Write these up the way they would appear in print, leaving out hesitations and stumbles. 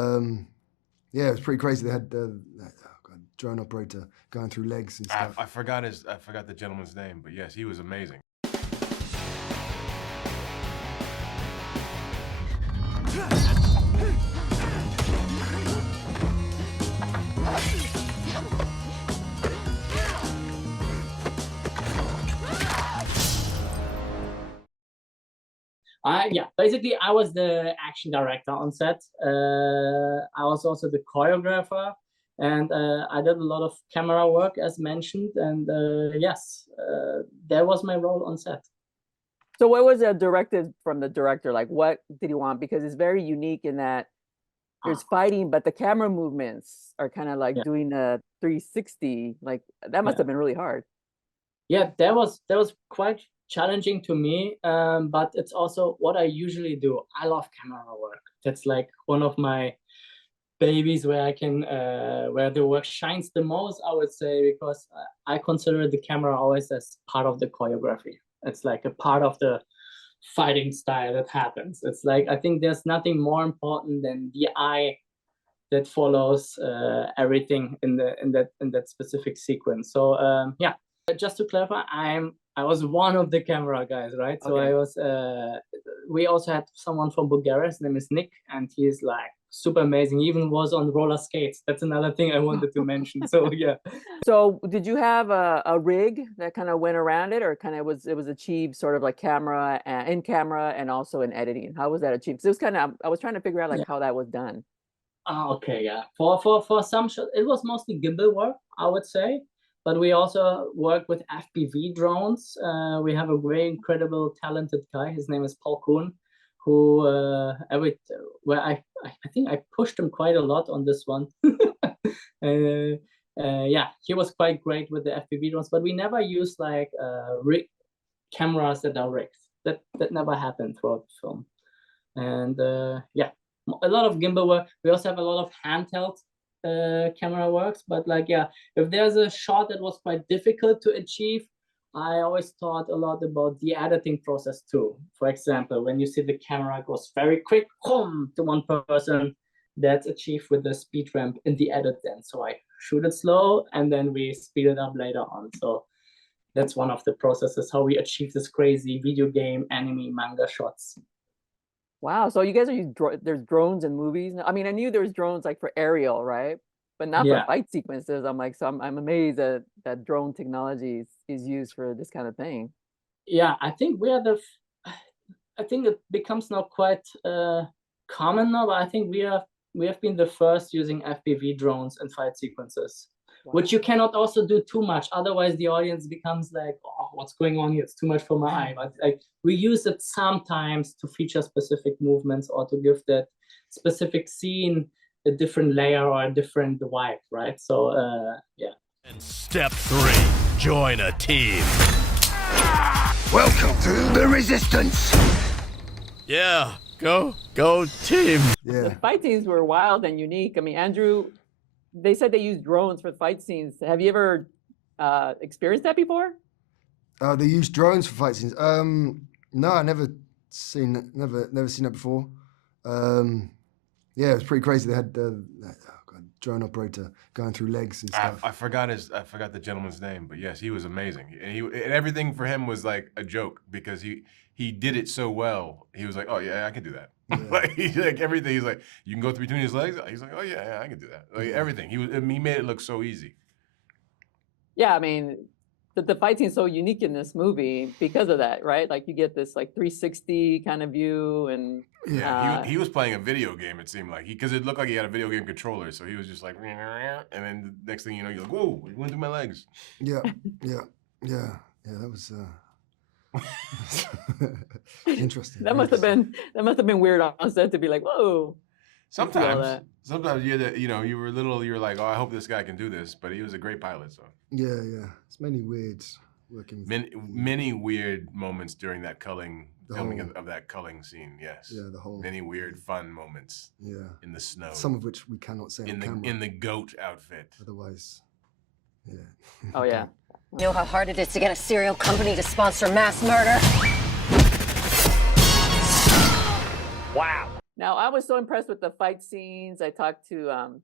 Yeah, it was pretty crazy. They had drone operator going through legs and stuff. I forgot the gentleman's name, but yes, he was amazing. Yeah, basically I was the action director on set. I was also the choreographer, and I did a lot of camera work as mentioned, and yes, that was my role on set. So what was directed from the director? Like, what did he want? Because it's very unique in that there's fighting, but the camera movements are kind of like doing a 360. Like, that must have been really hard. Yeah, that was quite challenging to me, but it's also what I usually do. I love camera work. That's like one of my babies where I can where the work shines the most, I would say, because I consider the camera always as part of the choreography. It's like a part of the fighting style that happens. It's like, I think there's nothing more important than the eye that follows everything in that specific sequence. So yeah, just to clarify, I was one of the camera guys, right? So I was, we also had someone from Bulgaria, his name is Nick, and he's like super amazing. He even was on Rollerskates. That's another thing I wanted to mention. So yeah. So did you have a rig that kind of went around it, or kind of it was achieved sort of like camera and in camera and also in editing? How was that achieved? So it was kind of, I was trying to figure out like how that was done. Okay, yeah. For some shots, it was mostly gimbal work, I would say. But we also work with FPV drones. We have a very incredible, talented guy. His name is Paul Kuhn, who I think I pushed him quite a lot on this one. Yeah, he was quite great with the FPV drones, but we never used like cameras that are rigged. That never happened throughout the film. And yeah, a lot of gimbal work. We also have a lot of handheld camera works, but like, yeah, if there's a shot that was quite difficult to achieve, I always thought a lot about the editing process too. For example, when you see the camera goes very quick, boom, to one person, that's achieved with the speed ramp in the edit then. So I shoot it slow and then we speed it up later on. So that's one of the processes, how we achieve this crazy video game, anime, manga shots. Wow, so you guys are using there's drones in movies. I mean, I knew there was drones like for aerial, right? But not for fight sequences. I'm like, so I'm amazed that drone technology is used for this kind of thing. Yeah, I think we are I think it becomes now quite common now, but I think we have been the first using FPV drones in fight sequences. Wow. Which you cannot also do too much, otherwise the audience becomes like, oh, what's going on here? It's too much for my eye. But like, we use it sometimes to feature specific movements or to give that specific scene a different layer or a different vibe, right? So yeah. And step 3, join a team. Welcome to the resistance. Yeah, go team. Yeah. The fight scenes were wild and unique. I mean, Andrew, they said they use drones for fight scenes. Have you ever experienced that before? They use drones for fight scenes. No, I never seen that before. Yeah, it was pretty crazy. They had drone operator going through legs and stuff. I forgot the gentleman's name, but yes, he was amazing. And everything for him was like a joke because he did it so well. He was like, oh yeah, I can do that. Yeah. like everything. He's like, you can go between his legs. He's like, oh yeah, I can do that. Like everything. He made it look so easy. Yeah, I mean, the fight scene is so unique in this movie because of that, right? Like you get this like 360 kind of view, and he was playing a video game. It seemed like because it looked like he had a video game controller. So he was just like, and then the next thing you know, you're like, whoa, he went through my legs. Yeah. That was. Interesting. That must have been weird on set to be like, whoa. Sometimes you were like, oh, I hope this guy can do this, but he was a great pilot. So yeah, it's many weird working. Many weird moments during that filming of that culling scene. Yes. Yeah, the whole. Many weird fun moments. Yeah. In the snow. Some of which we cannot say on camera. In the goat outfit. Otherwise, yeah. Oh yeah. You know how hard it is to get a serial company to sponsor mass murder? Wow. Now, I was so impressed with the fight scenes. I talked to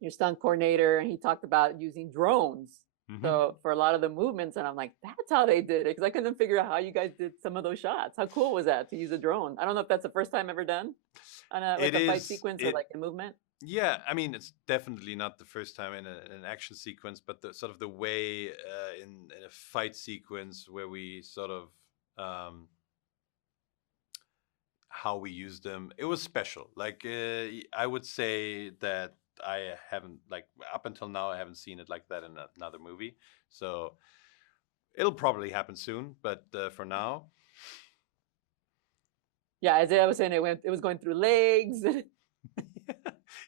your stunt coordinator, and he talked about using drones. So for a lot of the movements, and I'm like, that's how they did it, because I couldn't figure out how you guys did some of those shots. How cool was that to use a drone? I don't know if that's the first time ever done on a fight sequence or like a movement. Yeah, I mean, it's definitely not the first time in an action sequence, but the sort of the way in a fight sequence where we sort of how we use them, it was special. Like I would say that I haven't, like, up until now, I haven't seen it like that in another movie. So it'll probably happen soon, but for now. Yeah, as I was saying, it was going through legs.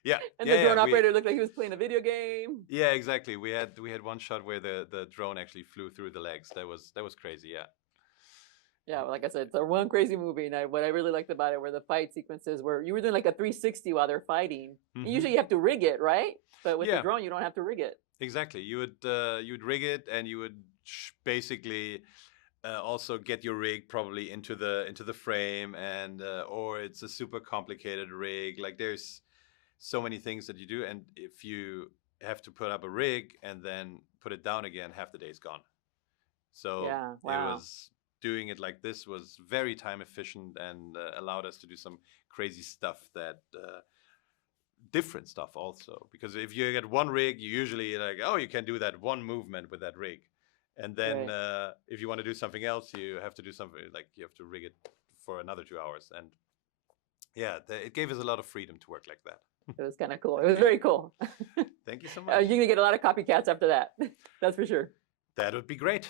Yeah. And the drone operator looked like he was playing a video game. Yeah, exactly. We had one shot where the drone actually flew through the legs. That was crazy, yeah. Yeah, like I said, it's a one crazy movie. And what I really liked about it were the fight sequences where you were doing like a 360 while they're fighting. And usually you have to rig it, right? But with the drone, you don't have to rig it. Exactly. You would rig it, and you would basically also get your rig probably into the frame, and or it's a super complicated rig. Like there's so many things that you do, and if you have to put up a rig and then put it down again, half the day's gone. So yeah, wow. It was doing it like this was very time efficient and allowed us to do some crazy stuff that different stuff also, because if you get one rig, you usually like, oh, you can do that one movement with that rig, and then if you want to do something else, you have to do something like you have to rig it for another 2 hours. And yeah, it gave us a lot of freedom to work like that. It was kind of cool. It was very cool. Thank you so much. You're gonna get a lot of copycats after that. That's for sure. That would be great.